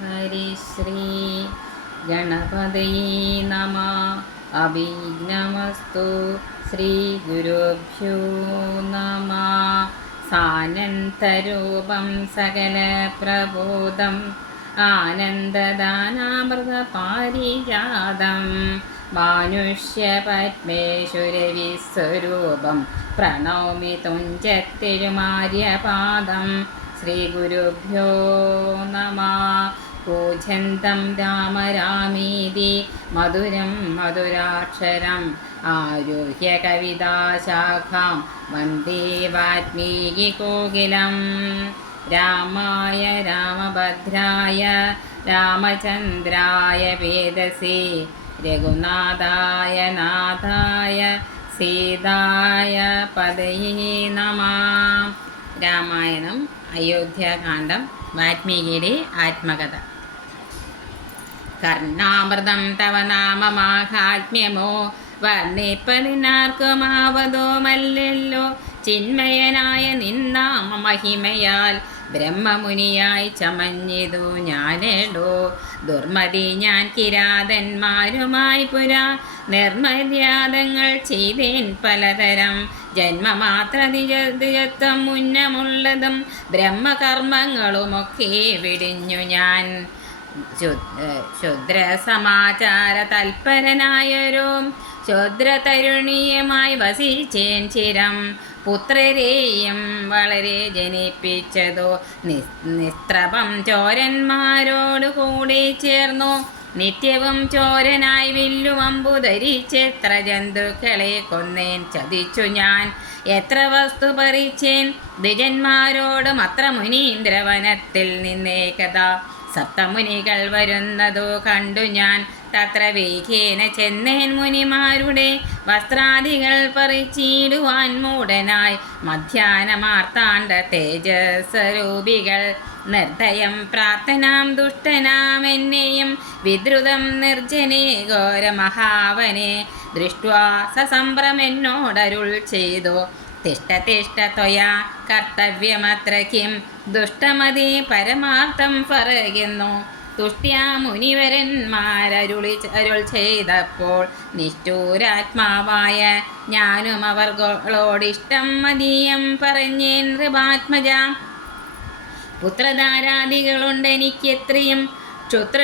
ഹരിശ്രീ ഗണപതയേ നമഃ. അഭിഘ്നമസ്തു. ശ്രീ ഗുരുഭ്യോ നമഃ. സാനന്തരൂപം സകല പ്രബോധം ആനന്ദദാനാമൃത പാരിജാതം മാനുഷ്യപത്മേശ്വരവിസ്വരൂപം പ്രണൗമി തുഞ്ചത്തിരുമാര്യപാദം. ശ്രീ ഗുരുഭ്യോ നമഃ. കൂജന്തം രാമ രാമീതി മധുരം മധുരാക്ഷരം ആരുഹ്യ കവിതാശാഖാം വന്ദേ വാൽമീകികോകിലം. രാമായ രാമഭദ്രായ രാമചന്ദ്രായ വേദസേ രഘുനാഥായ നാഥായ സീതായ പദയേ നമഃ. രാമായണം അയോധ്യാകാന്ഡം വാൽമീകിയുടെ ആത്മകഥ. കർണാമൃതം തവ നാമമാഹാത്മ്യമോ വർണ്ണിപ്പതിനാർക്കുമാവതോമല്ലോ. ചിന്മയനായ നിന്നാമ മഹിമയാൽ ബ്രഹ്മമുനിയായി ചമഞ്ഞിതു ഞാനെടോ. ദുർമതി ഞാൻ കിരാതന്മാരുമായി പുരാ നിർമര്യാദങ്ങൾ ചെയ്തേൻ പലതരം. ജന്മമാത്ര നിജത്വം മുന്നമുള്ളതും ബ്രഹ്മകർമ്മങ്ങളുമൊക്കെ വിടിഞ്ഞു ഞാൻ. ശുദ്ര സമാചാര തൽപരനായൊരു ശുദ്ര തരുണീയമായി വസിച്ചേൻ ചിരം. പുത്രരെയും വളരെ ജനിപ്പിച്ചതോ നിസ്ത്രപം ചോരന്മാരോട് കൂടി ചേർന്നു. നിത്യവും ചോരനായി വില്ലുവമ്പു ധരിച്ചെത്ര ജന്തുക്കളെ കൊന്നേൻ ചതിച്ചു ഞാൻ. എത്ര വസ്തു പറിച്ചേൻ ദ്വിജന്മാരോടും അത്ര മുനീന്ദ്രവനത്തിൽ നിന്നേകഥ. സപ്തമുനികൾ വരുന്നതോ കണ്ടു ഞാൻ. തത്ര വേഗേന ചെന്നേൻ മുനിമാരുടെ വസ്ത്രാദികൾ പറിച്ചിടുവാൻ മൂടനായി. മധ്യാഹ്നമാർത്താണ്ഡ തേജസ്വരൂപികൾ നിർദ്ദയം പ്രാർത്ഥനാം ദുഷ്ടനാം എന്നെയും വിദ്രുതം നിർജ്ജനെ ഘോരമഹാവനെ ദൃഷ്ട്വാ സസംഭ്രമെന്നോടരുൾ ചെയ്തു. തിഷ്ട തിഷ്ട ത്വയാ കർത്തവ്യമത്ര കിം ദുഷ്ടമതി പരമാർത്ഥം പറയുന്നു. തുഷ്ട്യാ മുനിവരന്മാരരുൾ ചെയ്തപ്പോൾ നിഷ്ഠൂരാത്മാവായ ഞാനും അവർകളോടിഷ്ടം മതീയം പറഞ്ഞേൻ നൃപാത്മജ. പുത്രധാരാദികളുണ്ടെനിക്കെത്രയും ക്ഷുത്ര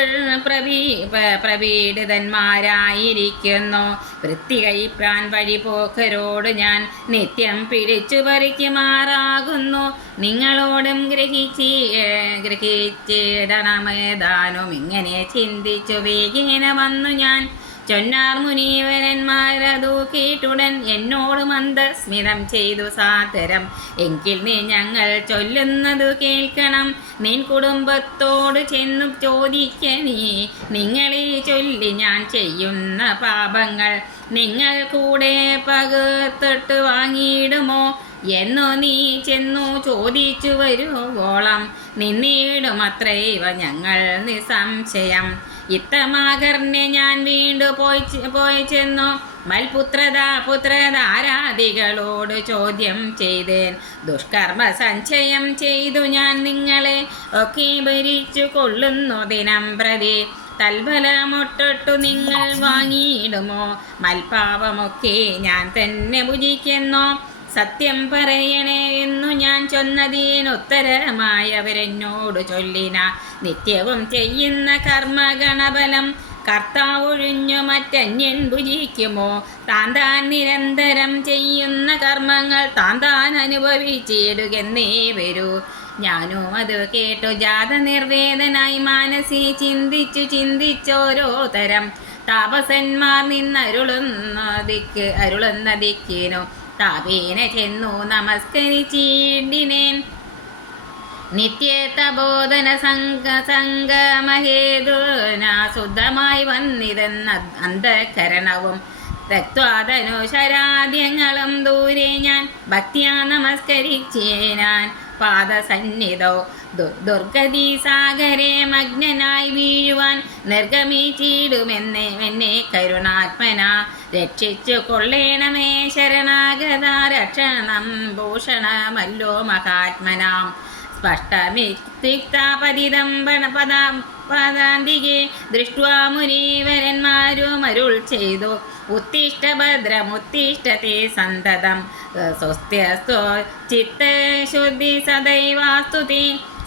പ്രപീഡിതന്മാരായിരിക്കുന്നു. വൃത്തി കഴിപ്പാൻ വഴിപോക്കരോട് ഞാൻ നിത്യം പിടിച്ചു പറിക്കുമാറാകുന്നു. നിങ്ങളോടും ഗ്രഹിച്ചിടണമേതാനും ഇങ്ങനെ ചിന്തിച്ചു വേഗേന വന്നു ഞാൻ. ചൊന്നാർ മുനീവരന്മാരതു കേട്ടുടൻ എന്നോട് മന്ദസ്മിതം ചെയ്തു സാദരം. എങ്കിൽ നീ ഞങ്ങൾ ചൊല്ലുന്നതു കേൾക്കണം. നിൻ കുടുംബത്തോട് ചെന്നു ചോദിക്ക നീ. നിങ്ങളെ ചൊല്ലി ഞാൻ ചെയ്യുന്ന പാപങ്ങൾ നിങ്ങൾ കൂടെ പകർത്തിട്ട് വാങ്ങിയിടുമോ എന്നു നീ ചെന്നു ചോദിച്ചു വരുവോളം നിന്നിടുമത്രൈവ ഞങ്ങൾ നിസംശയം. ഇത്തമാകർണ്യ ഞാൻ വീണ്ടു പോയി ചെന്നു പുത്രധാരാദികളോട് ചോദ്യം ചെയ്തേൻ. ദുഷ്കർമ്മ സഞ്ചയം ചെയ്തു ഞാൻ നിങ്ങളെ ഒക്കെ ഭരിച്ചു കൊള്ളുന്നു ദിനം പ്രതി. തൽബലമൊട്ടു നിങ്ങൾ വാങ്ങിയിടുമോ മൽപാപമൊക്കെ ഞാൻ തന്നെ ഭുജിക്കുന്നു. സത്യം പറയണേ എന്നു ഞാൻ ചൊന്നതിനുത്തരമായവരെന്നോട് ചൊല്ലിന. നിത്യവും ചെയ്യുന്ന കർമ്മഗണബലം കർത്താവൊഴിഞ്ഞു മറ്റന്യൻ ഭുജിക്കുമോ? താൻ നിരന്തരം ചെയ്യുന്ന കർമ്മങ്ങൾ താൻ അനുഭവിച്ചിടുകെന്നേ വരൂ. ഞാനും അത് കേട്ടു ജാത നിർവേദനായി മനസ്സി ചിന്തിച്ചോരോ തരം താപസന്മാർ അരുളുന്ന ദിക്കിനു താപേന ചെന്നു നമസ്കരിച്ചിടിനേൻ. നിത്യതബോധന സംഗമഹേതുന ശുദ്ധമായി വന്നിതെന്ന അന്ധകരണവും തത്വാദനുശരാദ്യങ്ങളും ദൂരെ ഞാൻ ഭക്തിയാ നമസ്കരിച്ചേനാൻ. പാദസന്നിധോ ദുർഗതി സാഗരെ മഗ്നനായി വീഴുവാൻ നിർഗമിച്ചിടുമെന്നെ കരുണാത്മന രക്ഷിച്ചു കൊള്ളേണമേ ശരണാഗത. രക്ഷണം ഭൂഷണമല്ലോ മഹാത്മനാം സ്പഷ്ടമിക്തിക്താപതിതം പദാന്തികെ ദൃഷ്ട്വാ മുനീവരന്മാരുമരുൾ ചെയ്തു ഉത്തിഷ്ഠ ഭദ്രമുത്തിഷ്ഠത്തെ സന്തതം സ്വസ്ത്യസ്തോ ചിത്തശുദ്ധി സദൈവാസ്തു തേ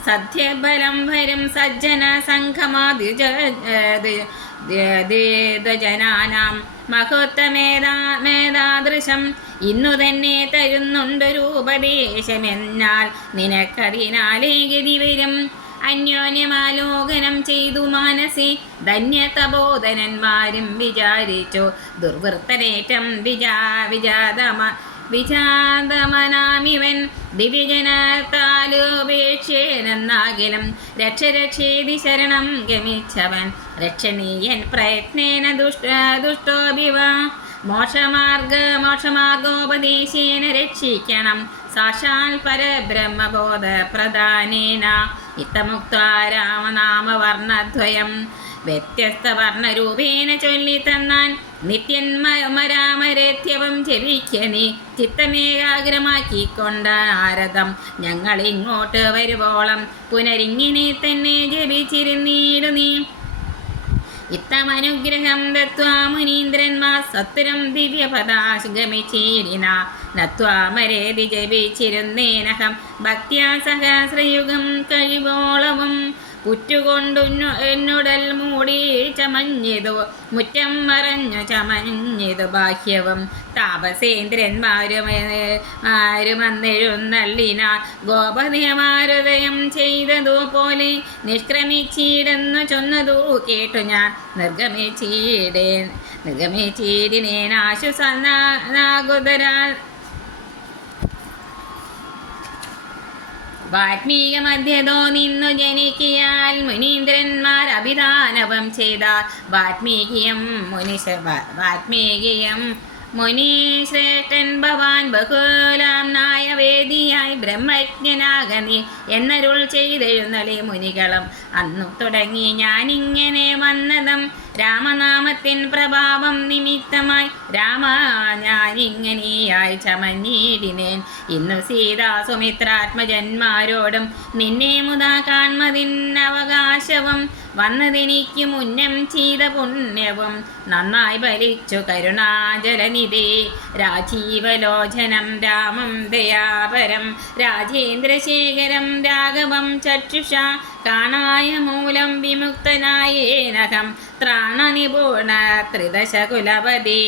സദ്യബലം വരും സജ്ജന സംഘമാദിജനാനാം മഹോത്തമേതാദൃശം ഇന്നു തന്നെ തരുന്നുണ്ടൊരു ഉപദേശമെന്നാൽ നിനക്കതിനാലേ ഗതി വരും. അന്യോന്യമാലോകനം ചെയ്തു മാനസി ധന്യതബോധനന്മാരും വിചാരിച്ചു ദുർവൃത്തനേറ്റം വിജാതമനാമിവൻ ദിവ്യജനത്താലുപേക്ഷേനെന്നാകിലും രക്ഷരക്ഷേതി ശരണം ഗമിച്ചവൻ രക്ഷണീയൻ പ്രയത്നേന ദുഷ്ടോഭിവ മോക്ഷമാർഗോപദേശേന രക്ഷിക്കണം സാക്ഷാൽ പരബ്രഹ്മബോധ പ്രധാനേന ഇത്തമുക്ത്വാ രാമനാമവർണ്ണദ്വയം വ്യത്യസ്ത വർണ്ണരൂപേണ ചൊല്ലിത്തന്നാൻ നിത്യന്മരാമരഥ്യവം ജപിക്കനീ ചിത്തമേകാഗ്രമാക്കിക്കൊണ്ട നാരദം ഞങ്ങളിങ്ങോട്ട് വരുവോളം പുനരിങ്ങിനെ തന്നെ ജപിച്ചിരുന്നീടു നീ. ഇത്തമനുഗ്രഹം ദത്വാ മുനീന്ദ്രന്മാർ സത്വരം ദിവ്യപദാശുഗമിച്ചീടിന നത്വാമരേതി ജപിച്ചിരുന്നേനഹം ഭക്ത്യാ സഹസ്രയുഗം കഴിവോളവും പുറ്റുകൊണ്ടു എന്നുടൽ മൂടി ചമഞ്ഞിതു മുറ്റം മറഞ്ഞു ചമഞ്ഞിതു ബാഹ്യവും താപസേന്ദ്രന്മാരുമെന്നെഴുന്നള്ളിനാർ ഗോപതിയമാരുദയം ചെയ്തതുപോലെ നിഷ്ക്രമിച്ചിടുന്നു ചൊന്നതു കേട്ടു ഞാൻ നിർഗമിച്ചീടിനേനാശു സനാകുതരാ വാത്മീക മധ്യതോ നിന്നു ജനിക്കിയാൽ മുനീന്ദ്രന്മാർ അഭിധാനവം ചെയ്താൽ വാത്മീകിയം മുനിശ്രേഷ്ഠൻ ഭവാൻ ബഹുലാം നായവേദിയായി ബ്രഹ്മജ്ഞനാകനി എന്നരുൾ ചെയ്തെഴുന്നള്ളി മുനികളും അന്നു തുടങ്ങി ഞാനിങ്ങനെ വന്നതും രാമനാമത്തിൻ പ്രഭാവം നിമിത്തമായി രാമ ഞാനിങ്ങനെയായി ചമഞ്ഞിടിനേൻ ഇന്നു സീതാ സുമിത്രാത്മജന്മാരോടും നിന്നെ മുതാ കാൺമതിനവകാശവും വന്നതെനിക്ക് മുന്നം ചെയ്ത പുണ്യവും നന്നായി ഭരിച്ചു കരുണാജലനിധി രാജീവലോചനം രാമം ദയാപരം രാജേന്ദ്രശേഖരം രാഘവം ചക്ഷുഷ കാണായ മൂലം വിമുക്തനായേനഹം ത്രാണനിപൂർണ ത്രിദശകുലപതി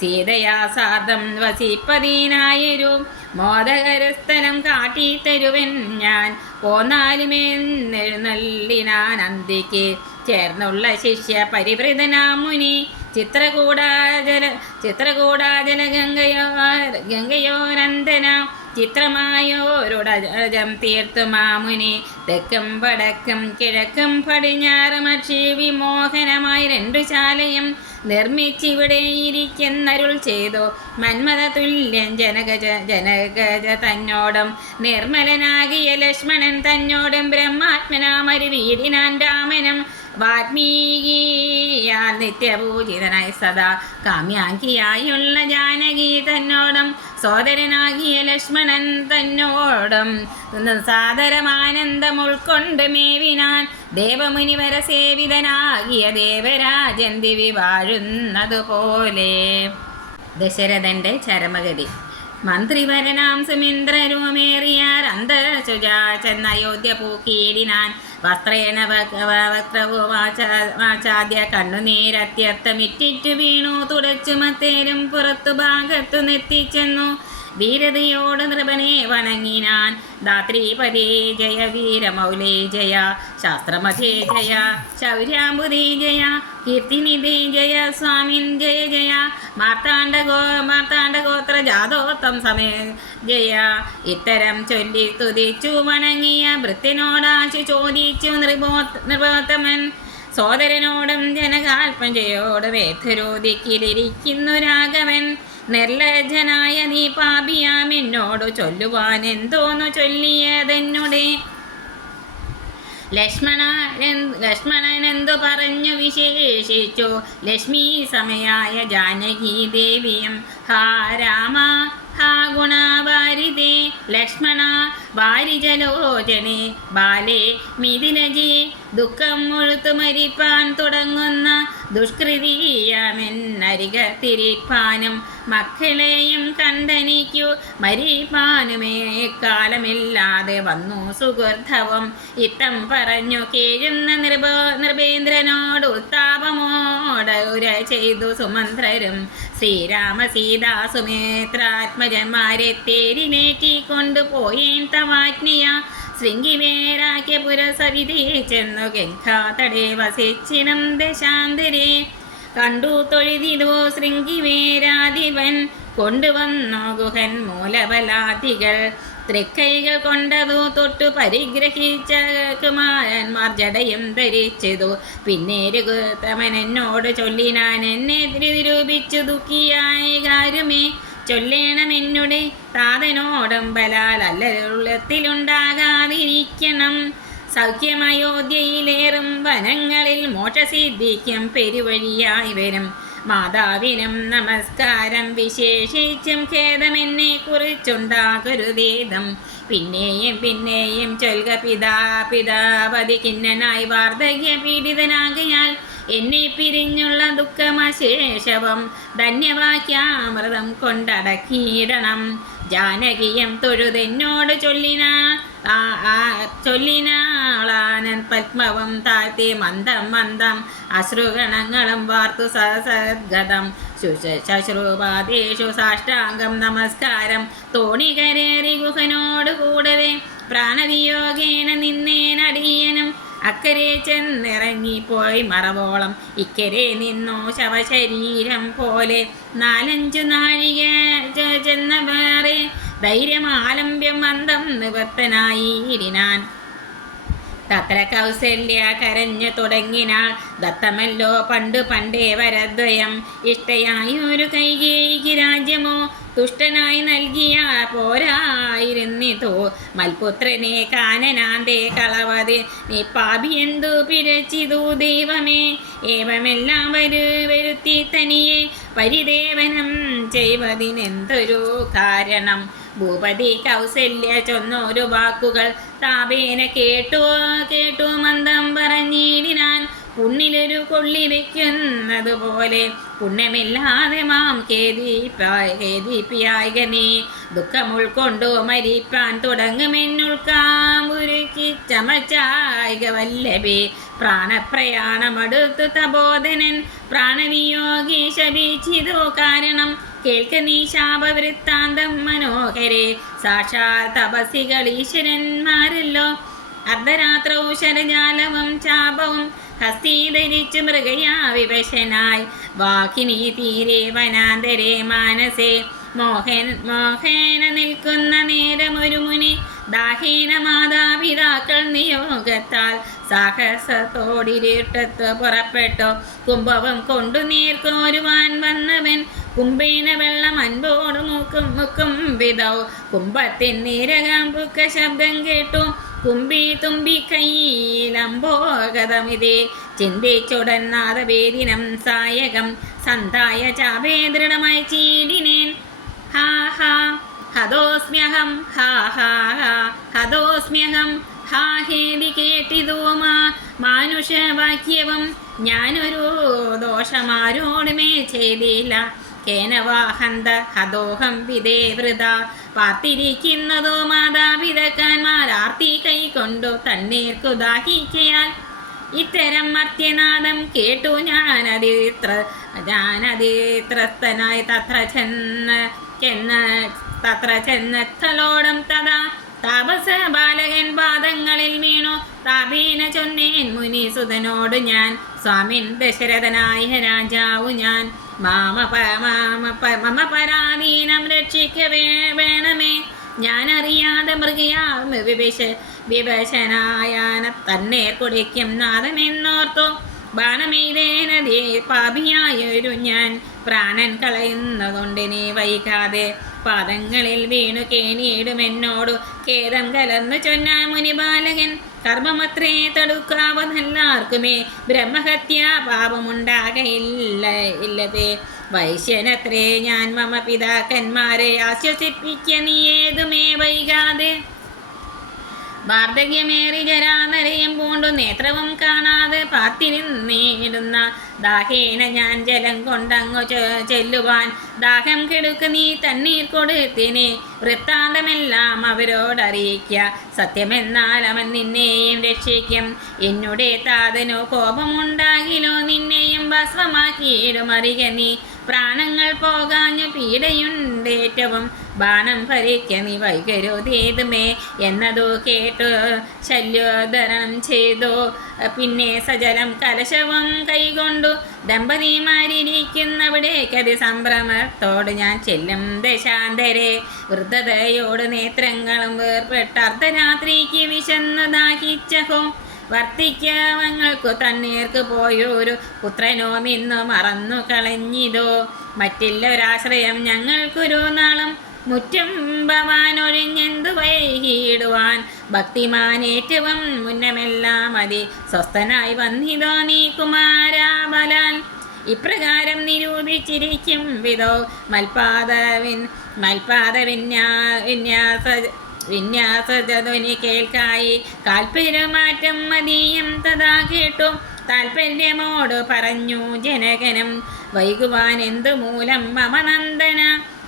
സീതയാ സാർദ്ധം വസിപ്പതിനായൊരു മോദകരസ്ഥലം കാട്ടിത്തരുവൻ ഞാൻ പോന്നാലുമെന്നെഴുന്നള്ളിനാൻ അന്തിക്ക് ചേർന്നുള്ള ശിഷ്യ പരിവൃതനാം മുനി ചിത്രകൂടാജല ഗംഗയോരന്തന ചിത്രമായോരുടജം തീർത്തു മാമുനി തെക്കും വടക്കും കിഴക്കും പടിഞ്ഞാറുമക്ഷി വിമോഹനമായി രണ്ടു ശാലയും നിർമ്മിച്ചിവിടെ ഇരിക്കുന്നരുൾ ചെയ്തു മന്മഥ തുല്യൻ ജനഗജ തന്നോടും നിർമ്മലനാകിയ ലക്ഷ്മണൻ തന്നോടും ബ്രഹ്മാത്മനാമൊരു വീടിനാൻ രാമനും വാത്മീകിയാൽ നിത്യപൂജിതനായി സദാ കാമ്യാങ്കിയായുള്ള ജാനകി തന്നോടും സോദരനാകിയ ലക്ഷ്മണൻ തന്നോടും സാദരമാനന്ദം ഉൾക്കൊണ്ട് മേവിനാൻ ദേവമുനിവര സേവിതനാകിയ ദേവരാജൻ ദിവി വാഴുന്നതുപോലെ. ദശരഥന്റെ ചരമഗതി. മന്ത്രിവരനാം സുമിന്ദ്രരൂമേറിയാർ അന്തരശുചാ ചെന്നയോധ്യ പൂക്കീടിനാൻ വസ്ത്രേണ വക്രവുമാചാദ്യ കണ്ണുനീരത്യർത്ഥമിറ്റിറ്റു വീണു തുടച്ചു മത്തേരും പുറത്തു ഭാഗത്തു നെത്തിച്ചെന്നു ധീരതയോട് നൃപനെ വണങ്ങിനാൻ. ധാത്രീപതി ജയ വീരമൗലേ ജയ ശാസ്ത്രമധേ ജയ ശൗര്യാംബുദേ ജയ കീർത്തിനിധി ജയ സ്വാമിൻ ജയ ജയ മാർത്താണ്ഡഗോത്ര ജാതോത്തം സമയ ജയ. ഇത്തരം ചൊല്ലി സ്തുതിച്ചു വണങ്ങിയ ഭൃത്യനോടാശു ചോദിച്ചു നൃപോത്തമൻ സോദരനോടും ജനകാൽപഞ്ചയോടും ഏഥരോദിക്കിലിരിക്കുന്നു രാഘവൻ. നിർലജ്ജനായ നീ പാപിയാമെന്നോടു ചൊല്ലുവാൻ എന്തോന്നു ചൊല്ലിയതെന്നുടെ ലക്ഷ്മണനെന്തു പറഞ്ഞു വിശേഷിച്ചു ലക്ഷ്മി സമയായ ജാനകി ദേവിയും ഹാ രാമ ഹാ ഗുണവാരിതേ ലക്ഷ്മണ വാരിജലോചനെ ബാലേ മിഥിലജി ദുഃഖം മുഴുത്തു മരിപ്പാൻ തുടങ്ങുന്ന ദുഷ്കൃതിയാമെന്നരികത്തിരിപ്പാനും മക്കളെയും കണ്ടനിക്കു മരിപ്പാനുമേ കാലമില്ലാതെ വന്നു സുഗർദ്ധവം. ഇത്തം പറഞ്ഞു കേഴുന്ന നൃപേന്ദ്രനോട് ഉത്താപമോട് ഉര ചെയ്തു സുമന്ത്രരും. ശ്രീരാമ സീതാ സുമിത്രാത്മജന്മാരെ തേരിനേറ്റിക്കൊണ്ടു പോയേൻ തവാജ്ഞയ. ശൃംഗിവേരാക്കിയ പുരസവിധേ ചെന്നു ഗംഗാതടേ വസിച്ചിനം ദശാന്തരേ. കണ്ടു തൊഴുതിതോ ശൃംഗിവേരാധിപൻ കൊണ്ടുവന്നോ ഗുഹൻ മൂലബലാധികൾ. തൃക്കൈകൾ കൊണ്ടതു തൊട്ടു പരിഗ്രഹിച്ച കുമാരന്മാർ ജടയും ധരിച്ചതു. പിന്നെ രഘുത്തമൻ എന്നോട് ചൊല്ലിനാൻ എന്നെ നിരൂപിച്ചു ദുഃഖിയായി കാരുമേ ചൊല്ലേണമെന്നുടെ താതനോടും ബലാൽ അല്ലത്തിലുണ്ടാകാതിരിക്കണം. സൗഖ്യമയോധ്യയിലേറും വനങ്ങളിൽ മോക്ഷസിദ്ധിക്കും പെരുവഴിയായി വരും. മാതാവിനും നമസ്കാരം വിശേഷിച്ചും ഖേദമെന്നെ കുറിച്ചുണ്ടാകരുതേദം. പിന്നെയും പിന്നെയും ചൊൽക പിതാപതി കിന്നനായി വാർദ്ധക്യ പീഡിതനാകയാൽ എന്നെ പിരിഞ്ഞുള്ള ദുഃഖമശേഷവും ധന്യവാക്യാമൃതം കൊണ്ടടക്കിയിടണം. ജാനകിയം തൊഴുതെന്നോട് ചൊല്ലിനാളാനൻ പത്മവും താഴ്ത്തി മന്ദം മന്ദം അശ്രുഗണങ്ങളും വാർത്തു സദ്ഗതം. ശുശ്രൂപാദേശു സാഷ്ടാംഗം നമസ്കാരം തോണികരേറി ഗുഹനോട് കൂടവേ പ്രാണവിയോഗേന നിന്നേനടിയനും. അക്കരെ ചെന്നിറങ്ങിപ്പോയി മറവോളം ഇക്കരെ നിന്നോ ശവശരീരം പോലെ. 4-5 നാഴിക ചെന്ന വേറെ ധൈര്യമാലംബ്യം മന്ദം നിവർത്തനായിടിനാൻ. തത്ര കൗസല്യ കരഞ്ഞു തുടങ്ങിനാൾ. ദത്തമല്ലോ പണ്ടേ വരദ്വയം. ഇഷ്ടയായൊരു കൈകേയിക്ക് രാജ്യമോ തുഷ്ടനായി നൽകിയ പോരായിരുന്നിതോ. മൽപുത്രനെ കാനനാന്തേ കളവത് നീ പാപിയെന്തു പിഴച്ചിതു ദൈവമേ. ഏവമെല്ലാം വരുത്തി തനിയെ പരിദേവനം ചെയ്വതിനെന്തൊരു കാരണം. ഭൂപതി കൗസല്യ ചൊന്നൊരു വാക്കുകൾ താപേന കേട്ടു മന്ദം പറഞ്ഞിടിനാൻ. പുണ്ണിലൊരു കൊള്ളി വെക്കുന്നതുപോലെ പുണ്യമില്ലാതെ മാം ഖേദിപ്പിയായിക നീ. ദുഃഖം ഉൾക്കൊണ്ടു മരിപ്പാൻ തുടങ്ങുമെന്നുൾക്കാമ്പുരുക്കി ചമച്ചായിക വല്ലഭേ. പ്രാണപ്രയാണമടുത്തു തപോധനൻ പ്രാണവിയോഗി ശപിച്ചിതോ കാരണം. കേൾക്ക നീ ശാപവൃത്താന്തം മനോഹരെ. സാക്ഷാൽ തപസികൾ ഈശ്വരന്മാരല്ലോ. അർദ്ധരാത്രവും ശരജാലവും ചാപവും ഹസ്തീധരിച്ചു മൃഗയാ വിവശനായി. വാക്കിനി തീരെ വനാന്തരെ മാനസേ മോഹേന നിൽക്കുന്ന നേരമൊരു മുനി. ദാഹേന മാതാപിതാക്കൾ നിയോഗത്താൽ സാഹസത്തോടിരുട്ടത്ത് പുറപ്പെട്ടു. കുംഭവും കൊണ്ടു നീർക്കോരുവാൻ വന്നവൻ കുംഭേന വെള്ളം അൻപോട് മുക്കും വിധൗ. കുംഭത്തിൻ നീരകാമ്പുക്ക ശബ്ദം കേട്ടു. കുമ്പി തുമ്പി കയ്യിലംബോഗതമിതേ ചിന്തിച്ചുടൻ നാദവേദിനം സായകം. സന്തായ ചാപേ ദൃഢമായി ചീടിനേൻ. ഹാ ഹാ ഹതോസ്മ്യഹം ഹാ ഹാ ഹതോസ്മ്യഹം ഹാ ഹേതി കേട്ടിതോ മാനുഷവാക്യവും. ഞാനൊരു ദോഷമാരോടുമേ ചെയ്തില്ല. കേനവാഹന്ത ഹതോഹം വിദേ വൃത. പാർത്തിരിക്കുന്നതോ മാതാപിതാക്കന്മാർ ആർത്തി കൈകൊണ്ടു തണ്ണീർക്കു ദാഹിക്കയാൽ. ഇത്തരം മർത്യനാദം കേട്ടു ഞാനതിത്രസ്തനായി തത്ര ചെന്നലോടം തഥാ. താപസ ബാലകൻ പാദങ്ങളിൽ വീണു താപേന ചൊന്നേൻ മുനിസുതനോട് ഞാൻ. സ്വാമിൻ ദശരഥനായ രാജാവു ഞാൻ. മമ പരാധീനം രക്ഷിക്ക വേണമേ. ഞാനറിയാതെ വിവശനായാന തന്നേർ കുടിക്കും നാദമെന്നോർത്തു. ബാണമെയ്തേനതേ പാപിയായൊരു ഞാൻ. പ്രാണൻ കളയുന്നതുകൊണ്ടിനെ വൈകാതെ പാദങ്ങളിൽ വീണു കേണിയിടുമെന്നോടു ഖേദം കലർന്നു ചൊന്ന മുനിബാലകൻ. കർമ്മമത്രേ തടുക്കാവതെല്ലാവർക്കുമേ ബ്രഹ്മഹത്യാ പാപമുണ്ടാകയില്ലതേ. വൈശ്യനത്രേ ഞാൻ മമ പിതാക്കന്മാരെ ആശ്വസിപ്പിക്ക നീ ഏതുമേ വൈകാതെ. വാർദ്ധക്യമേറി ജരാനരയും പൂണ്ടു നേത്രവും കാണാതെ പാത്തിരുന്നേടുന്ന ദാഹേന ഞാൻ ജലം കൊണ്ടങ്ങു ചെല്ലുവാൻ ദാഹം കെടുക്ക് നീ തണ്ണീർ കൊടുത്തിനെ വൃത്താന്തമെല്ലാം അവരോടറിയിക്ക. സത്യമെന്നാൽ അവൻ നിന്നെയും രക്ഷിക്കും. എന്നുടെ താതനോ കോപമുണ്ടാകിലോ നിന്നെയും ഭസ്മമാക്കിയിടും അറിക നീ. പ്രാണങ്ങൾ പോകാഞ്ഞു പീഡയുണ്ടേറ്റവും ബാണം ഭരിക്ക നീ വൈകരുതേതുമേ എന്നതു കേട്ടു ശല്യോധരണം ചെയ്തു. പിന്നെ സജലം കലശവും കൈകൊണ്ടു ദമ്പതിമാരിയ്ക്കുന്നവിടേക്കതി സംഭ്രമത്തോട് ഞാൻ ചെല്ലും ദേശാന്തരെ. വൃദ്ധതയോട് നേത്രങ്ങളും വേർപെട്ട അർദ്ധരാത്രിക്ക് വിശന്നു ദാഹിച്ചഹോ. വർത്തിക്കവങ്ങൾക്കു തണ്ണീർക്ക് പോയൊരു പുത്രനോം ഇന്നു മറന്നു കളഞ്ഞിതോ. മറ്റില്ലൊരാശ്രയം ഞങ്ങൾക്കൊരു നാളും മുറ്റം ഭവാനൊഴിഞ്ഞെന്തു വൈകിടുവാൻ. ഭക്തിമാനേറ്റവും മുന്നമെല്ലാം മതി സ്വസ്ഥനായി വന്നിതോ നീ കുമാരാബലാൽ. ഇപ്രകാരം നിരൂപിച്ചിരിക്കും വിധോ വിന്യാസധ്വനി കേൾക്കായി. കാൽപര്യമാറ്റം മതീയം തഥാ കേട്ടു താൽപര്യമോട് പറഞ്ഞു ജനകനും. വൈകുവാൻ എന്തു മൂലം മമ നന്ദന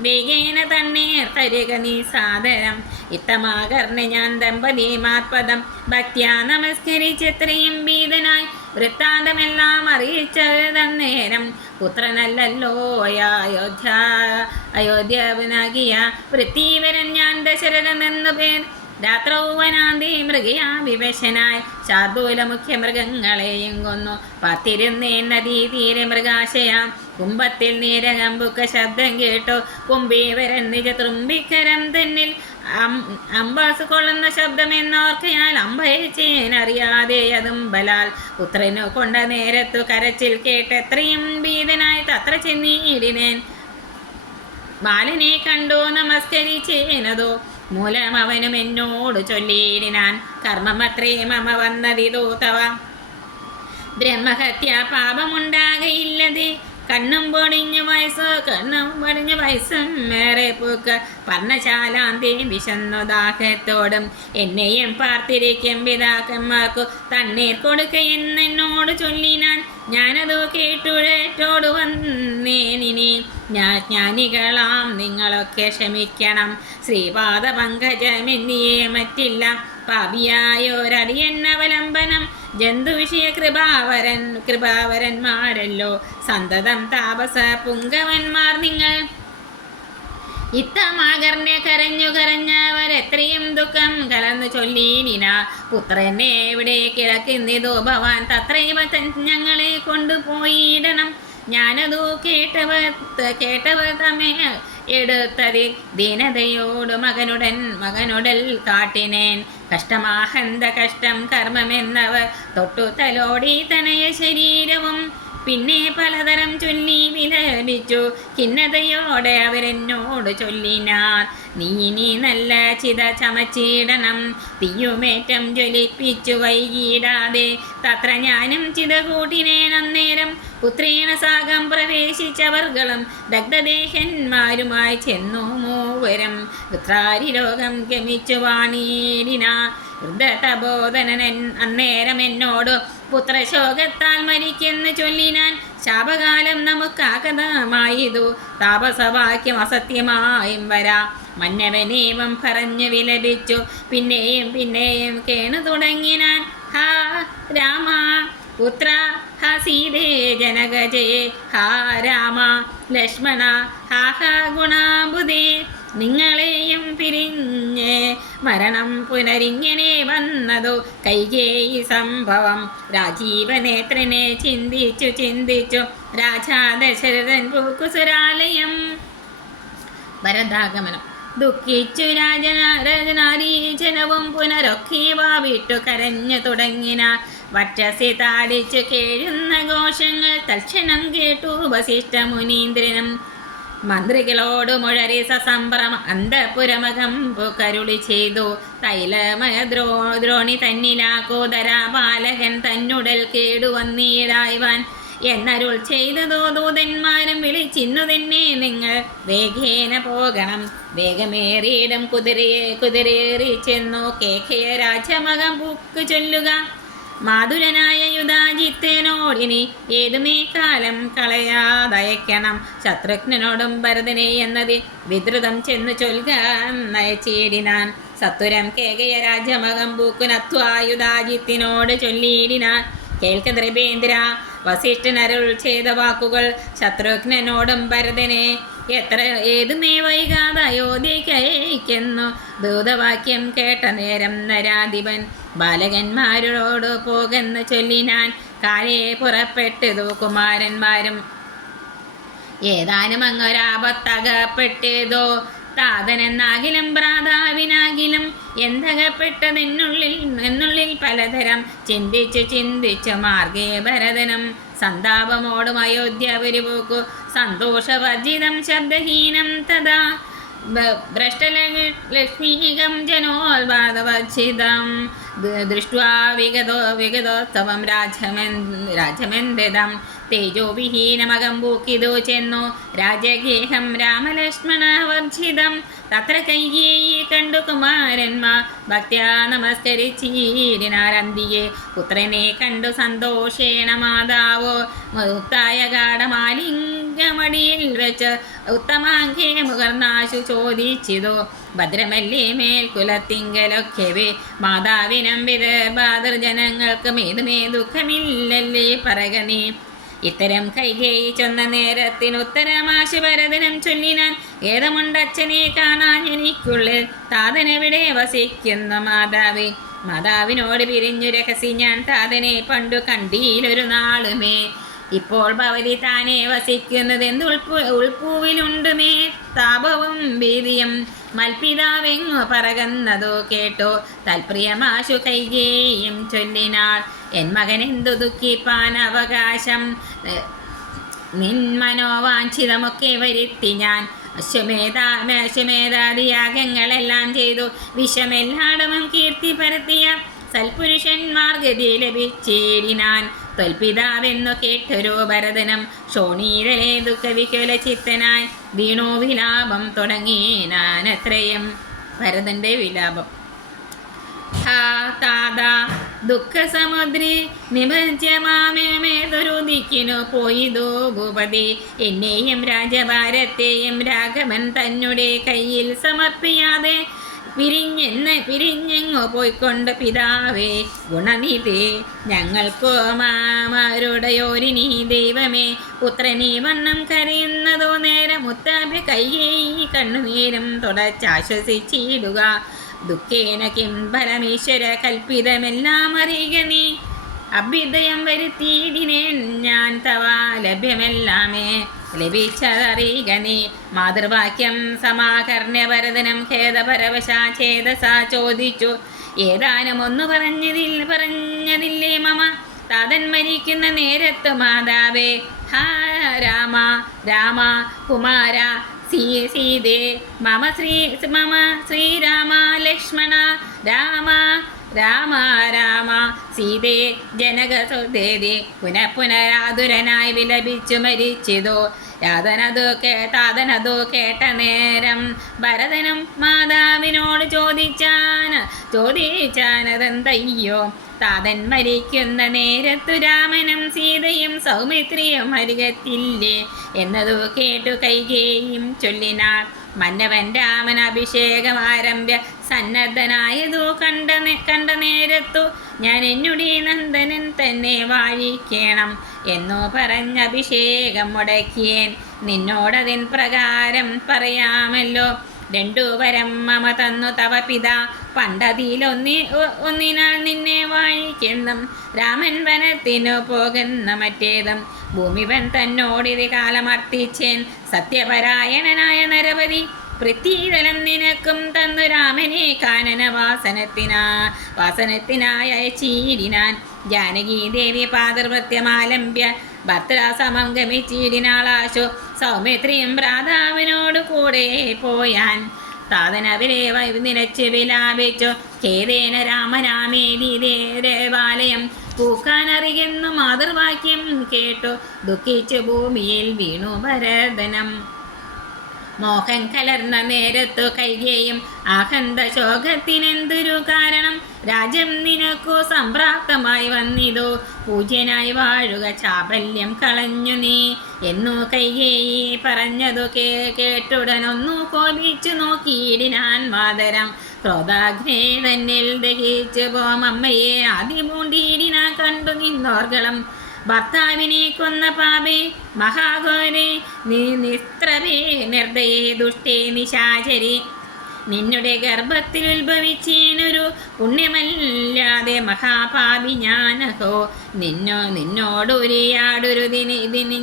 വേഗേന തണ്ണീർ തരിക നീ സാദരം. ഇത്തമാകർണ ഞാൻ ദമ്പതിമാത്പദം ഭക്ത്യാ നമസ്കരിച്ചെത്രയും ഭീതനായി വൃത്താന്തമെല്ലാം അറിയിച്ചതന്നേരം. പുത്രനല്ലല്ലോ അയോധ്യവനാകിയ വൃത്തീവരൻ ഞാൻ ദശരഥനെന്നു പേർ. രാത്രൗവനാന്തി മൃഗയാ വിവശനായി ശാർദൂല മുഖ്യ മൃഗങ്ങളെയും കൊന്നു പാത്തിരുന്നേൻ നദീതീരെ മൃഗാശയാം. കുംഭത്തിൽ നീരകമ്പുക്ക ശബ്ദം കേട്ടു കുംഭീവരൻ നിജ തുമ്പിക്കരം തന്നിൽ അമ്പാസ് കൊള്ളുന്ന ശബ്ദമെന്നോർക്കയാൽ അമ്പയച്ചേനറിയാതെ അതും ബലാൽ. പുത്രനു കൊണ്ട നേരത്തു കരച്ചിൽ കേട്ടെത്രയും ഭീതനായി തത്ര ചെന്നീടിനേൻ. ബാലനെ കണ്ടു നമസ്കരിച്ചേനതോ മൂലം അവനും എന്നോട് ചൊല്ലിയിടിനാൻ. കർമ്മമത്രേ മമ വന്നതിതോ തവ ബ്രഹ്മഹത്യ പാപമുണ്ടാകയില്ലതേ. കണ്ണും പൊടിഞ്ഞ വയസ്സും മേറെ പൂക്ക് പർണശാലാന്തി വിശന്നു ദാഹത്തോടും എന്നെയും പാർത്തിരിക്കും പിതാക്കന്മാർക്കു തണ്ണീർ കൊടുക്ക എന്നോട് ചൊല്ലിനാൻ. ഞാനതു കേട്ടുഴറ്റോട് വന്നേനിനി ജ്ഞാനികളാം നിങ്ങളൊക്കെ ക്ഷമിക്കണം. ശ്രീപാദ പങ്കജമെന്നിയേ മറ്റില്ല പാപിയായൊരടിയന്നവലംബനം. ജന്തുവിഷയ കൃപാവരന്മാരല്ലോ സന്തതം താപസ പുങ്കവന്മാർ നിങ്ങൾ. ഇത്തമാകർണ്യ കരഞ്ഞവരെത്രയും ദുഃഖം കലർന്നു ചൊല്ലിനിന. പുത്രനെ എവിടെ കിടക്കുന്നിതോ ഭവാൻ തത്രൈവ ഞങ്ങളെ കൊണ്ടുപോയിടണം. ഞാനതു കേട്ടവർ തമേ എടുത്തതി ദീനതയോട് മകനുടൽ കാട്ടിനേൻ. കഷ്ടമാഹന്ത കഷ്ടം കർമ്മമെന്നവർ തൊട്ടു തലോടി തനയ ശരീരവും. പിന്നെ പലതരം ചൊല്ലി വിലപിച്ചു ഖിന്നതയോടെ അവരെന്നോട് ചൊല്ലിനാർ. നീ നല്ല ചിത ചമച്ചിടണം തീയുമേറ്റം ജ്വലിപ്പിച്ചു വൈകിടാതെ. തത്ര ഞാനും ചിത കൂട്ടിനേൻ അന്നേരം. പുത്രേണ സാഗം പ്രവേശിച്ചവർകളും ദഗ്ധദേഹന്മാരുമായി ചെന്നു മൂവരും. വൃത്രാരിലോകം ഗമിച്ചു വാണീടിന. വൃദ്ധതബോധനൻ അന്നേരം എന്നോട് പുത്രശോകത്താൽ മരിക്കെന്ന് ചൊല്ലിനാൻ. ശാപകാലം നമുക്കാകതമായതു താപസവാക്യം അസത്യമായും വരാ. മന്നവനേവം പറഞ്ഞു വിലപിച്ചു പിന്നെയും കേണു തുടങ്ങിനാൻ. ഹാ രാമ പുത്ര ഹാ സീതേ ജനകജേ ഹാ രാമ ലക്ഷ്മണ ഹാ ഹാ ഗുണാബുദേ. നിങ്ങളെയും പിരിഞ്ഞ് മരണം പുനരിങ്ങനെ വന്നതു കൈകേയി സംഭവം. രാജീവനേത്രനെ ചിന്തിച്ചു രാജാ ദശരഥൻ പൂക്കുസുരാലയം. ഭരതാഗമനം. ദുഃഖിച്ചു രാജനാരീജനവും പുനരൊക്കെ വാവിട്ടു കരഞ്ഞു തുടങ്ങിന. വക്ഷസി താടിച്ചു കേഴുന്ന ഘോഷങ്ങൾ തൽക്ഷണം കേട്ടു വസിഷ്ഠ മുനീന്ദ്രനും. മന്ത്രികളോട് മുഴരി സസംഭ്രമ അന്തപുരമകം കരുളി ചെയ്തു. തൈലമയ ദ്രോണി തന്നിലാക്കോദര ബാലകൻ തന്നുടൽ കേടുവന്നീടായ്വാൻ. എന്നരുൾ ചെയ്തതോ ദൂതന്മാരും വിളിച്ചിന്നു തന്നെ നിങ്ങൾ വേഗേന പോകണം. വേഗമേറിയിടം കുതിരയേറി ചെന്നു കേഖയ രാജമകം പൂക്ക് ചൊല്ലുക. മാതുരനായ യുധാജിത്തിനോടിനി ഏതുമേ കാലം കളയാതയക്കണം. ശത്രുഘ്നനോടും ഭരതനെ എന്നതി വിദ്രുതം ചെന്നു ചൊൽക നയച്ചേടിനാൻ. സത്വരം കേകയ രാജമകം പൂക്കുനത്വായുധാജിത്തിനോട് ചൊല്ലിയിടിനാൻ. കേൾക്ക നൃപേന്ദ്ര, വസിഷ്ഠനരുൾ ചെയ്ത വാക്കുകൾ ശത്രുഘ്നനോടും ഭരതനെ എത്ര ഏതുമേ വൈകാതെ അയോധ്യയ്ക്കയക്കുന്നു. ദൂതവാക്യം കേട്ട നേരം നരാധിപൻ ബാലകന്മാരോട് പോകെന്ന് ചൊല്ലിനാൻ. കാലേ പുറപ്പെട്ടതോ കുമാരന്മാരും ഏതാനും അങ്ങൊരാപത്തകപ്പെട്ടതോ. താതനെന്നാകിലും ഭ്രാതാവിനാകിലും എന്തകപ്പെട്ടതെന്നുള്ളിൽ പലതരം ചിന്തിച്ചു മാർഗേ ഭരതനും സന്താപമോടും അയോധ്യ പോക്കു സന്തോഷവർജിതം ശബ്ദഹീനം തഥാ ഭ്രഷ്ടലക്ഷ്മീകം ജനോൽവാദവർജിതം ദൃഷ്ട്വാ വിഗതോത്സവം രാജമെന്ദം തേജോവിഹീനമകം പൂക്കിതോ ചെന്നു രാജഗേഹം രാമലക്ഷ്മണ വർജിതം. തത്ര കൈകേയി കണ്ടു കുമാരന്മാർ ഭക്ത്യാ നമസ്കരിച്ചീടിനാരന്തിയെ. പുത്രനെ കണ്ടു സന്തോഷേണ മാതാവോ മുക്തായ ഗാഠമാലിംഗമടിയിൽ വെച്ച് ഉത്തമാംഗേ മുകർന്നാശു ചോദിച്ചിതോ. ഭദ്രമല്ലേ മേൽക്കുലത്തിങ്കലൊക്കെവേ മാതാവിനം വിദർഭാതർജനങ്ങൾക്ക് മേതുമേ ദുഃഖമില്ലല്ലേ പറക നീ. ഇത്തരം കൈകേയി ചൊന്ന നേരത്തിനുത്തരമാശു ഭരതനം ചൊല്ലിനാൻ. ഏതമുണ്ടച്ഛനെ കാണാൻ എനിക്കുള്ളിൽ താതനെവിടെ വസിക്കുന്ന മാതാവേ. മാതാവിനോട് പിരിഞ്ഞു രഹസ്യ ഞാൻ താതനെ പണ്ടു കണ്ടീലൊരു നാളുമേ. ഇപ്പോൾ ഭവതി താനെ വസിക്കുന്നതെന്ത് ഉൾപ്പൂവിലുണ്ടുമേ താപവും ഭീതിയും. മൽപിതാവെങ്ങു പറകുന്നതോ കേട്ടോ തൽപ്രിയമാശു കൈകേയും ചൊല്ലിനാൾ. എൻ മകനെന്തു ദുഃഖിപ്പാൻ അവകാശം നിൻ മനോവാഞ്ചിതമൊക്കെ വരുത്തി ഞാൻ. അശ്വമേധാദിയാഗങ്ങളെല്ലാം ചെയ്തു വിഷമെല്ലാടവും കീർത്തി പരത്തിയ സൽപുരുഷന്മാർ ഗതി ലഭിച്ചേടിനാൻ. ത്വൽപിതാവെന്നു കേട്ടൊരു ഭരതനം ശോണീരലെ ദുഃഖവികുല ചിത്തനായി വീണോ വിലാപം തുടങ്ങിനാനത്രയും. ഭരതന്റെ വിലാപം. ഹാ താതാ ദുഃഖസമുദ്രി നിഭജ്യമാമേതൊരു ദിക്കിനു പോയിതോ ഭൂപതി. എന്നെയും രാജഭാരത്തെയും രാഘവൻ തന്നെ കയ്യിൽ സമർപ്പിയാതെ പിരിഞ്ഞെങ്ങു പോയിക്കൊണ്ട് പിതാവേ ഗുണനിധി. ഞങ്ങൾക്കോ മാമാരുടെയോരിനി ദൈവമേ പുത്രനീ വണ്ണം കരയുന്നതോ നേരം മുത്താഭ്യ കയ്യേയി കണ്ണുനീരും തുടച്ചാശ്വസിച്ചിടുക. ദുഃഖേന കിം ഫലമീശ്വര കൽപ്പിതമെല്ലാം അറിയുക നീ. അഭ്യുദയം വരുത്തിയിടിനേൻ ഞാൻ തവ ലഭ്യമെല്ലാമേ ലഭിച്ചതറിയുക നീ. മാതൃവാക്യം സമാകർണ്യ ഭരതനം ഖേദപരവശാ ചേതസാ ചോദിച്ചു. ഏതാനും ഒന്നു പറഞ്ഞതില്ലേ മമ താതൻ മരിക്കുന്ന നേരത്ത് മാതാവേ. ഹാ രാമ രാമ കുമാര സീതേ മമ ശ്രീരാമ ലക്ഷ്മണ രാമ രാമ രാമ സീതേ ജനകസുദേതി. പുനരാതുരനായി വിലപിച്ചു മരിച്ചിതോ. താതനതു കേട്ട നേരം ഭരതനും മാതാവിനോട് ചോദിച്ചാനതെന്തയ്യോ. താതൻ മരിക്കുന്ന നേരത്തു രാമനും സീതയും സൗമിത്രിയും അരികത്തില്ലേ എന്നതു കേട്ടു കൈകേയും ചൊല്ലിനാൾ. മന്നവൻ രാമൻ അഭിഷേകം ആരംഭ്യ സന്നദ്ധനായതു കണ്ട നേരത്തു ഞാൻ എന്നുടെ നന്ദനൻ തന്നെ വാഴിക്കണം എന്നു പറഞ്ഞഭിഷേകം മുടക്കിയേൻ. നിന്നോടതിൻ പ്രകാരം പറയാമല്ലോ. രണ്ടു വരം മമ തന്നു തവ പിതാ പണ്ടതിലൊന്നിനാൽ നിന്നെ വാഴിക്കണം. രാമൻ വനത്തിനു പോകുന്ന മറ്റേതും ഭൂമിവൻ തന്നോടിത് കാലമർത്തിച്ചേൻ. സത്യപരായണനായ നരപതി പൃഥ്വീതലം നിനക്കും തന്നു രാമനെ കാനന വാസനത്തിനായി അയച്ചീടിനാൻ. ജാനകീദേവി പാതിർവ്യമാലംബ്യ ഭർത്തൃസമം ഗമിച്ചീടിനാളാശു. സൗമിത്രിയും ഭ്രാതാവിനോട് കൂടെ പോയാൻ. താതനവരെ നിലച്ചു വിലാപിച്ചു. ഖേദേന രാമനാമേതി ദേവാലയം പൂക്കാനറിയുന്നു മാതൃവാക്യം കേട്ടു ദുഃഖിച്ചു ഭൂമിയിൽ വീണു ഭരതനം. മോഹം കലർന്ന നേരത്തു കൈകേയും ആഹന്ത ശോകത്തിനെന്തൊരു കാരണം? രാജ്യം നിനക്കു സംപ്രാപ്തമായി വന്നിതോ, പൂജ്യനായി വാഴുക ചാപല്യം കളഞ്ഞു നീ എന്നു കൈകേയി പറഞ്ഞതു കേട്ടുടനൊന്നു കോപിച്ചു നോക്കിയിടിനാൻ മാതരം. ക്രോധാഗ്നേ തന്നിൽ ദഹിച്ചു പോമമ്മയെ ആദ്യമൂണ്ടിയിടിനാൻ കണ്ടു നിന്നോർഗളം. ഭർത്താവിനെ കൊന്ന പാപേ മഹാഘോരേ നിസ്ത്രവേ നിർദ്ദയേ ദുഷ്ടേ നിശാചരി, നിന്നുടെ ഗർഭത്തിൽ ഉത്ഭവിച്ചേനൊരു പുണ്യമല്ലാതെ മഹാപാപി ഞാനഹോ. നിന്നോടൊരിയാടൊരുതിന്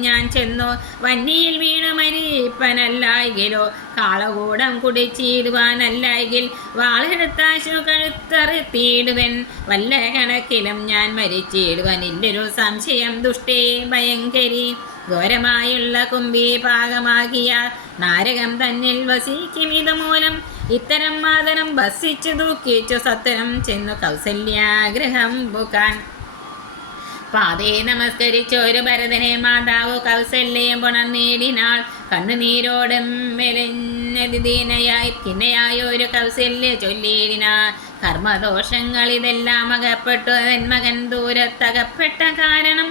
ഞാൻ ചെന്നു വന്നിയിൽ വീണു മരിപ്പനല്ലായെങ്കിലോ, കാളകൂടം കുടിച്ചിടുവാനല്ലായെങ്കിൽ വാളെടുത്താശു കഴുത്തറുത്തിയിടുവൻ. വല്ല കണക്കിലും ഞാൻ മരിച്ചിടുവാൻ ഇല്ലൊരു സംശയം ദുഷ്ടേ ഭയങ്കരി. ഘോരമായുള്ള കുമ്പി പാകമാകിയ നാരകം തന്നിൽ വസിക്കും ഇതുമൂലം. ഇത്തരം മാതരം ഭസിച്ചു ദുഃഖിച്ചു സത്വരം ചെന്നു കൗസല്യാഗ്രഹം പുക്കാൻ. പാതേ നമസ്കരിച്ചൊരു ഭരതനെ മാതാവ് കൗസല്യം പുണർന്നേടിനാൾ. കണ്ണുനീരോടും മെലിഞ്ഞതിദീനയായി കിന്നയായൊരു കൗസല്യ ചൊല്ലിയിടിനാൾ. കർമ്മദോഷങ്ങൾ ഇതെല്ലാം അകപ്പെട്ടു മകൻ ദൂരത്തകപ്പെട്ട കാരണം.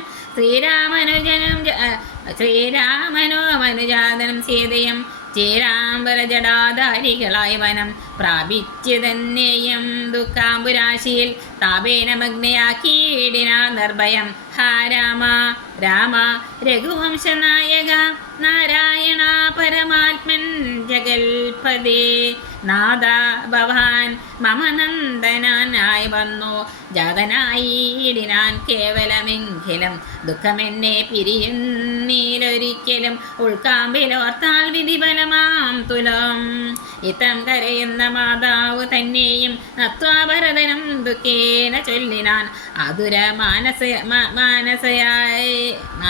ശ്രീരാമനോ മനുജാതനം സീതയും ചേരാംബരജടാധാരികളായി വനം പ്രാപിച്ചു തന്നെയും ദുഃഖാംബുരാശിയിൽ താപേന മഗ്നയാക്കിയിടിനാ നിർഭയം. ഹാ രാമ രാമ രഘുവംശനായക നാരായണ പരമാത്മൻ ജഗൽപദേ നാദ ഭവാൻ മമ നന്ദനായി വന്നു ജാതനായിടിനാൻ കേവലമെങ്കിലും. ദുഃഖമെന്നെ പിരിയുന്നീലൊരിക്കലും ഉൾക്കാമ്പിലോർത്താൽ വിധിഫലമാം തുലം. ഇത്തം കരയുന്ന മാതാവ് തന്നെയും നത്വാഭരതനം ദുഃഖേന ചൊല്ലിനാൻ. ആതുര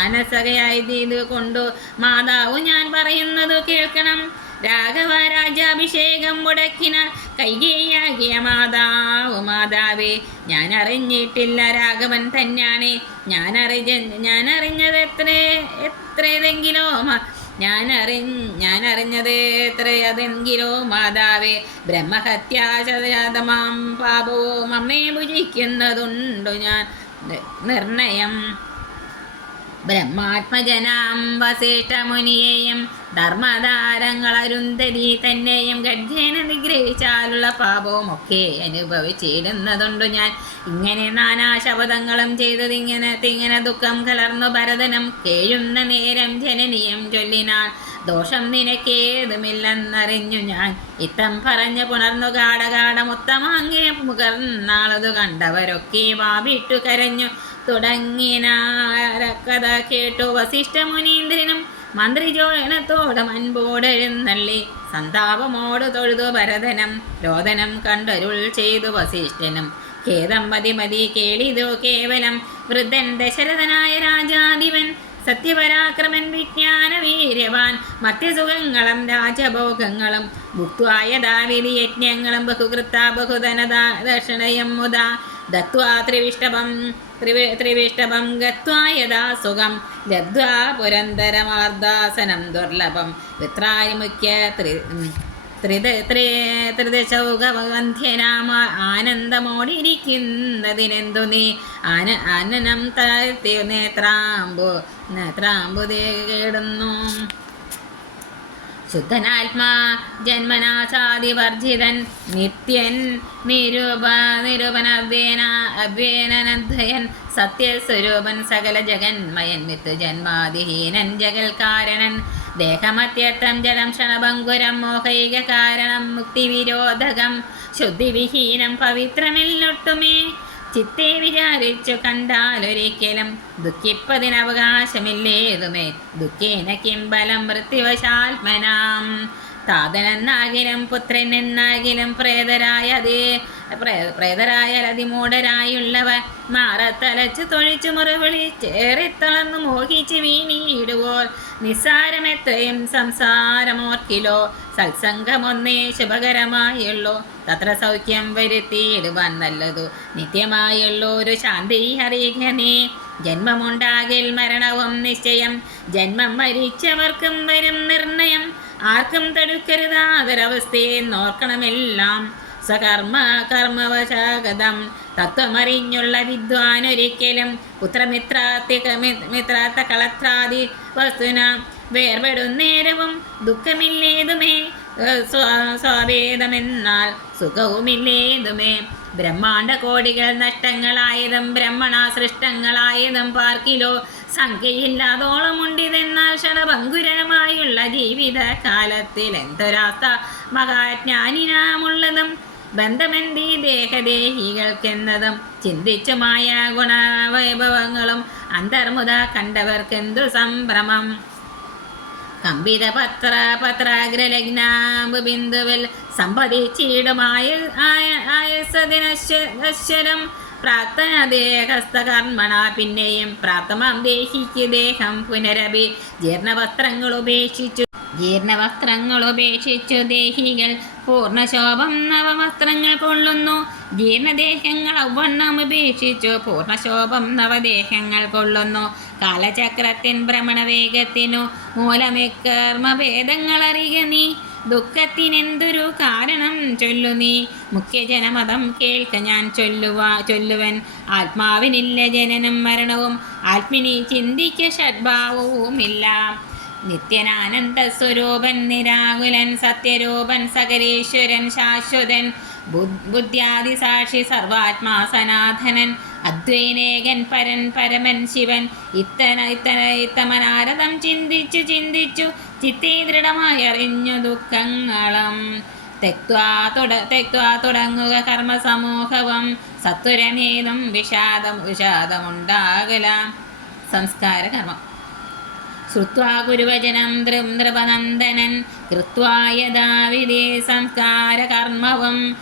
മാനസകയായി ഇത് കൊണ്ടു മാതാവ് ഞാൻ പറയുന്നതു കേൾക്കണം. രാഘവ രാജാഭിഷേകം മുടക്കിനാൽ കൈകേയാകിയ മാതാവേ ഞാൻ അറിഞ്ഞിട്ടില്ല രാഘവൻ തന്നെയാണ്. ഞാനറിഞ്ഞത് എത്രയതെങ്കിലോ മാതാവേ. ബ്രഹ്മഹത്യാശതമാം പാപവും അമ്മേ ഭുജിക്കുന്നതുണ്ടു ഞാൻ നിർണയം. ബ്രഹ്മാത്മജനാം വസിഷ്ഠമുനിയെയും ധർമ്മധാരങ്ങൾ അരുന്ധതി തന്നെയും ഗഡ്ജേന നിഗ്രഹിച്ചാലുള്ള പാപവും ഒക്കെ അനുഭവിച്ചിടുന്നതുണ്ടു ഞാൻ. ഇങ്ങനെ നാനാശപഥങ്ങളും ചെയ്തതിങ്ങനെ ദുഃഖം കലർന്നു ഭരതനം കേഴുന്ന നേരം ജനനിയും ചൊല്ലിനാൾ. ദോഷം നിനക്കേതുമില്ലെന്നറിഞ്ഞു ഞാൻ ഇത്തം പറഞ്ഞു പുണർന്നു ഗാഠഗാഠമുത്തമാങ്ങേ മുകർന്നാളതു കണ്ടവരൊക്കെ വാവിട്ടു കരഞ്ഞു തുടങ്ങിനാരക്കഥ കേട്ടു വസിഷ്ഠമുനീന്ദ്രനും മന്ത്രിജോയനത്തോട് അൻപോടെഴുന്നള്ളി സന്താപമോട് തൊഴുതു ഭരതനം. രോദനം കണ്ടരുൾ ചെയ്തു വസിഷ്ഠനും ഖേദം മതി കേളിതോ കേവലം. വൃദ്ധൻ ദശരഥനായ രാജാധിപൻ സത്യപരാക്രമൻ വിജ്ഞാന വീര്യവാൻ മത്യസുഖങ്ങളും രാജഭോഗങ്ങളും ഭുക്വായതാവിധി യജ്ഞങ്ങളും ബഹുകൃത്ത ബഹുധനദാ ദർശനയം മുദാ ദത്വാ ത്രിവിഷ്ടഭം ഗത്വാ യഥാ സുഖം ലബ്ധ്വാ പുരന്തരമാർദാസനം ദുർലഭം. വൃത്രായ മുഖ്യ ത്രിദശൗകവന്ധ്യനാമ ആനന്ദമോടിരിക്കുന്നതിനെന്തു നീ ആനനം താഴ്ത്തി നേത്രാംബുദേ കേടുന്നു. ശുദ്ധനാത്മാ ജന്മനാശാദിവർജിതൻ നിത്യൻ നിരൂപനവ്യേനനദ്ധയൻ സത്യസ്വരൂപൻ സകല ജഗന്മയൻ മിത്ത് ജന്മാദിഹീനൻ ജഗൽകാരണൻ ദേഹമത്യർത്ഥം ജലം ക്ഷണഭങ്കുരം മോഹൈക കാരണം മുക്തിവിരോധകം ശുദ്ധിവിഹീനം പവിത്രമില്ലൊട്ടുമേ. ചിത്തെ വിചാരിച്ചു കണ്ടാലൊരിക്കലും ദുഃഖിപ്പതിനവകാശമില്ലേതുമേ. ദുഃഖേന കിംബലം മൃത്യുവശാത്മനാം താതനെന്നാകിലും പുത്രൻ എന്നാകിലും പ്രേതരായ പ്രേതരായ അതിമൂഢരായുള്ളവർ മാറത്തലച്ചു തൊഴിച്ചു മുറിവിളിച്ചേറെ തളർന്നു മോഹിച്ച് വീണിടുവോർ നിസ്സാരമെത്രയും സംസാരമോർക്കിലോ സത്സംഗമൊന്നേ ശുഭകരമായുള്ളൂ തത്ര സൗഖ്യം വരുത്തിയിടുവാൻ നല്ലതു നിത്യമായുള്ളൊരു ശാന്തി അറിയണേ ജന്മമുണ്ടാകിൽ മരണവും നിശ്ചയം ജന്മം മരിച്ചവർക്കും വരും നിർണയം ആർക്കും തടുക്കരുതാതൊരവസ്ഥയെ നോക്കണമെല്ലാം സ്വകർമ്മ കർമ്മവശാഗതം തത്വമറിഞ്ഞുള്ള വിദ്വാനൊരിക്കലും പുത്രമിത്രാത്ത കളത്രാദി വസ്തുന വേർപെടുന്നേരവും ദുഃഖമില്ലേതുമേ സ്വാഭേദമെന്നാൽ സുഖവുമില്ലേതുമേ ബ്രഹ്മാണ്ട കോടികൾ നഷ്ടങ്ങളായതും ബ്രഹ്മണ സൃഷ്ടങ്ങളായതും പാർക്കിലോ സംഖ്യയില്ലാതോളമുണ്ടിതെന്നാൽ ക്ഷണഭങ്കുരമായുള്ള ജീവിത കാലത്തിൽ എന്തൊരാസ്ത മഹാജ്ഞാനിനാമുള്ളതും ബന്ധമെന്തി ദേഹദേഹികൾക്കെന്നതും ചിന്തിച്ചുമായ ഗുണവൈഭവങ്ങളും അന്തർമുത കണ്ടവർക്കെന്തു സംഭ്രമം കമ്പിത പത്രാഗ്രലഗ്നാമ്പ് ബിന്ദുവിൽ സംഭരിച്ചിടുമായ ആയസദിനശ്വരം പ്രാക്തന ദേഹസ്ഥകർമ്മണ പിന്നെയും പ്രാപ്തമാം ദേഹിക്ക് ദേഹം പുനരഭി ജീർണവസ്ത്രങ്ങൾ ഉപേക്ഷിച്ചു ദേഹികൾ പൂർണ്ണശോഭം നവവസ്ത്രങ്ങൾ കൊള്ളുന്നു ജീർണദേഹങ്ങൾ ഔവണ്ണം ഉപേക്ഷിച്ചു പൂർണ്ണശോഭം നവദേഹങ്ങൾ കൊള്ളുന്നു കാലചക്രത്തിൻ ഭ്രമണവേഗത്തിനു മൂലമെക്കർമ്മഭേദങ്ങൾ അറിയ നീ ദുഃഖത്തിനെന്തൊരു കാരണം ചൊല്ലു നീ മുഖ്യജനമതം കേൾക്ക ഞാൻ ചൊല്ലുവൻ ആത്മാവിനില്ല ജനനം മരണവും ആത്മിനി ചിന്തിക്ക ഷഡ്ഭാവവുമില്ല നിത്യനാനന്ദ സ്വരൂപൻ നിരാകുലൻ സത്യരൂപൻ സകലേശ്വരൻ ശാശ്വതൻ ബുദ്ധ്യാദി സാക്ഷി സർവാത്മാ സനാതനൻ അദ്വൈനേകൻ പരൻ പരമൻ ശിവൻ ഇത്തമനാരതം ചിന്തിച്ചു ചിത്തേ ദൃഢമായി അറിഞ്ഞു ദുഃഖങ്ങളും തെക്വാ തുടങ്ങുക കർമ്മസമൂഹവും സത്വരമേതും വിഷാദമുണ്ടാകല സംസ്കാര കർമ്മം ശ്രുത്വാ ഗുരുവചനം നൃപനന്ദനൻ കൃത്വാ യഥാവിധി സംസ്കാരകർമ്മവും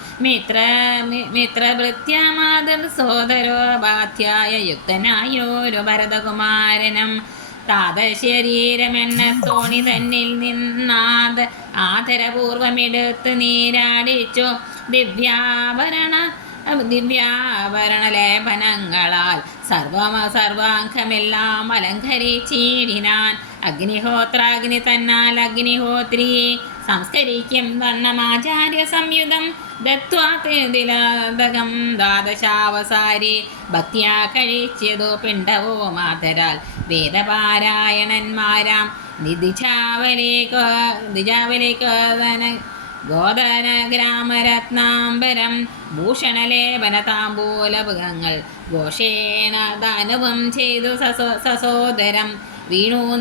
മിത്രഭൃത്യമാതൃ സോദരോപാധ്യായ യുക്തനായോരു ഭരതകുമാരനും താതശരീരമെണ്ണത്തോണി തന്നിൽ നിന്നാത് ആദരപൂർവമെടുത്ത് നീരാടിച്ചു ദിവ്യാഭരണലേപനങ്ങളാൽ സർവാംഗമെല്ലാം അലങ്കരിച്ചിടിനാൻ അഗ്നിഹോത്രാഗ്നി തന്നാൽ അഗ്നിഹോത്രിയെ സംസ്കരിക്കും വർണ്ണമാചാര്യ സംയുതം ദത്വാതിലതകം ദ്വാദശാവസാരി ഭക്തിയാ കഴിച്ചതോ പിണ്ടവോ മാതരാൽ വേദപാരായണന്മാരാം ഗോദന ഗ്രാമരത്നാംബരം ഭൂഷണലേപന താമ്പൂലഭുഗങ്ങൾ ഘോഷേണ ദാനവും ചെയ്തു സസോദരം വീണു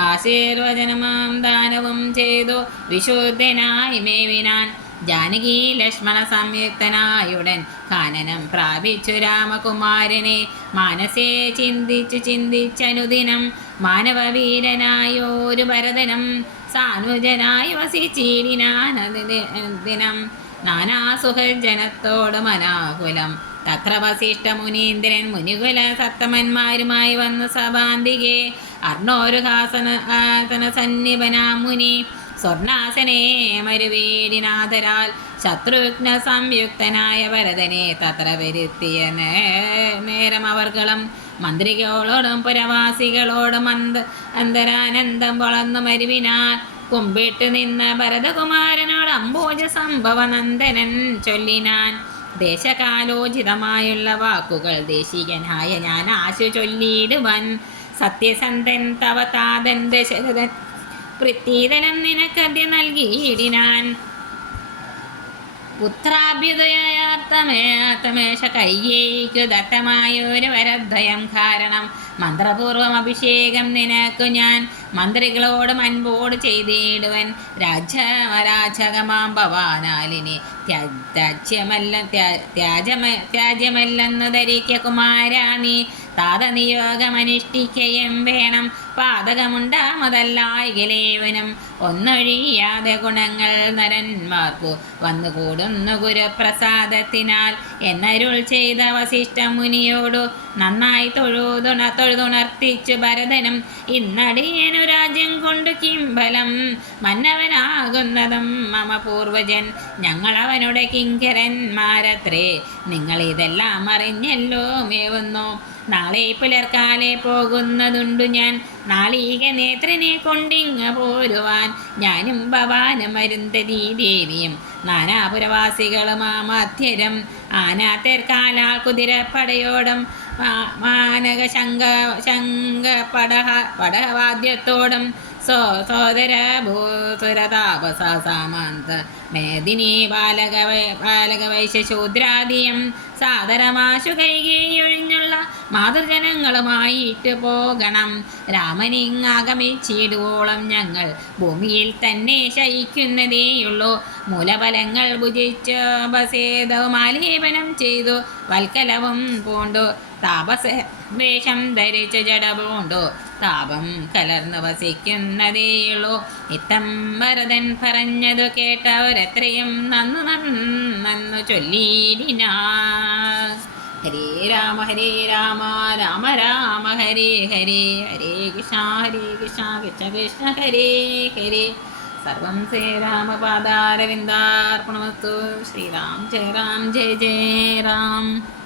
ആശീർവചനമാം ദാനവും ചെയ്തു വിശുദ്ധനായി മേവിനാൻ ജാനകി ലക്ഷ്മണ സംയുക്തനായുടൻ കാനനം പ്രാപിച്ചു രാമകുമാരനെ മാനസേ ചിന്തിച്ചനുദിനം മാനവവീരനായോരു ഭരതനം സാനുജനായി വസിച്ചിടിനാനദിനം നാനാസുഖജനത്തോട് മനാകുലം തത്ര വസിഷ്ഠ മുനീന്ദ്രൻ മുനികുല സത്തമന്മാരുമായി വന്നു സഭാന്തികെ അർണോരുഹാസന സന്നിപനാം മുനി സ്വർണാസനേ മരുവീടിനാഥരാൽ ശത്രുഘ്ന സംയുക്തനായ ഭരതനെ തത്ര വരുത്തിയ നേരം അവർകളും മന്ത്രികളോടും പുരവാസികളോടും അന്തരാനന്ദം വളർന്നു മരുവിനാൽ കുമ്പിട്ട് നിന്ന ഭരതകുമാരനോട് അംബോജ സംഭവനന്ദനൻ ചൊല്ലിനാൻ ദേശകാലോചിതമായുള്ള വാക്കുകൾ ദേശികനായ ഞാൻ ആശു ചൊല്ലിയിടുവൻ സത്യസന്ധൻ തവ താതൻ ദശരഥൻ പ്രത്യേതനം നിനക്കദ്യ നൽകിയിടിനാൻ പുത്രാഭ്യുദയാർത്ഥമേഷ കയ്യേക്കു ദത്തമായൊരു വരദ്വയം കാരണം മന്ത്രപൂർവം അഭിഷേകം നിനക്കു ഞാൻ മന്ത്രികളോട് അൻപോട് ചെയ്തിടുവൻ രാജകമാം ഭവാനാലിനി ത്യാജ്യമല്ലെന്നു ധരിക്ക കുമാരാണി താതനിയോഗമനുഷ്ഠിക്കയും വേണം. പാതകമുണ്ടാമതല്ലായികലേവനും ഒന്നൊഴിയാതെ ഗുണങ്ങൾ നരന്മാർക്കു വന്നുകൂടുന്നു ഗുരുപ്രസാദത്തിനാൽ എന്നരുൾ ചെയ്ത വസിഷ്ഠ മുനിയോടു നന്നായി തൊഴുതുണർത്തിച്ചു ഭരതനും ഇന്നടിയനു രാജ്യം കൊണ്ടു കിംബലം മന്നവനാകുന്നതും മമ പൂർവജൻ ഞങ്ങളവനുടെ കിങ്കരന്മാരത്രേ. നിങ്ങളിതെല്ലാം അറിഞ്ഞല്ലോ മേവുന്നു. നാളെ പുലർക്കാലെ പോകുന്നതുണ്ടു ഞാൻ നാളീക നേത്രനെ കൊണ്ടിങ്ങ പോരുവാൻ. ഞാനും ഭവാനും അരുന്ധതി ദേവിയും നാനാപുരവാസികളും ആ മധ്യരും ആനാത്തേർക്കാലാൽ കുതിരപ്പടയോടും മാനക ശംഖ പടവാദ്യത്തോടും സോദര ഭൂസുരതാപസ സാമന്ത മേദിനി ബാലക വൈശ്യശൂദ്രാദിയും സാദരമാശു കൈകേയൊഴിഞ്ഞുള്ള മാതൃജനങ്ങളുമായിട്ട് പോകണം. രാമനിങ്ങാഗമിച്ചിടുവോളം ഞങ്ങൾ ഭൂമിയിൽ തന്നെ ശയിക്കുന്നതേയുള്ളൂ. മൂലഫലങ്ങൾ ഭുജിച്ചു ബസേദവും ആലേപനം ചെയ്തു വൽക്കലവും പൂണ്ടു താപസ വേഷം ധരിച്ചു ജട പൂണ്ടു താപം കലർന്നു വസിക്കുന്നതേയുള്ളൂ. ഇത്തം ഭരതൻ പറഞ്ഞതു കേട്ടവരെത്രയും നന്നു ചൊല്ലിടിനാ. ഹരേ രാമ രാമ രാമ ഹരേ ഹരേ ഹരേ കൃഷ്ണ കൃഷ്ണ കൃഷ്ണ ഹരേ ഹരേ. സർവം ശ്രീരാമപാദാരവിന്ദാർപ്പണമസ്തു. ശ്രീരാം ജയ രാം ജയ ജയ രാം.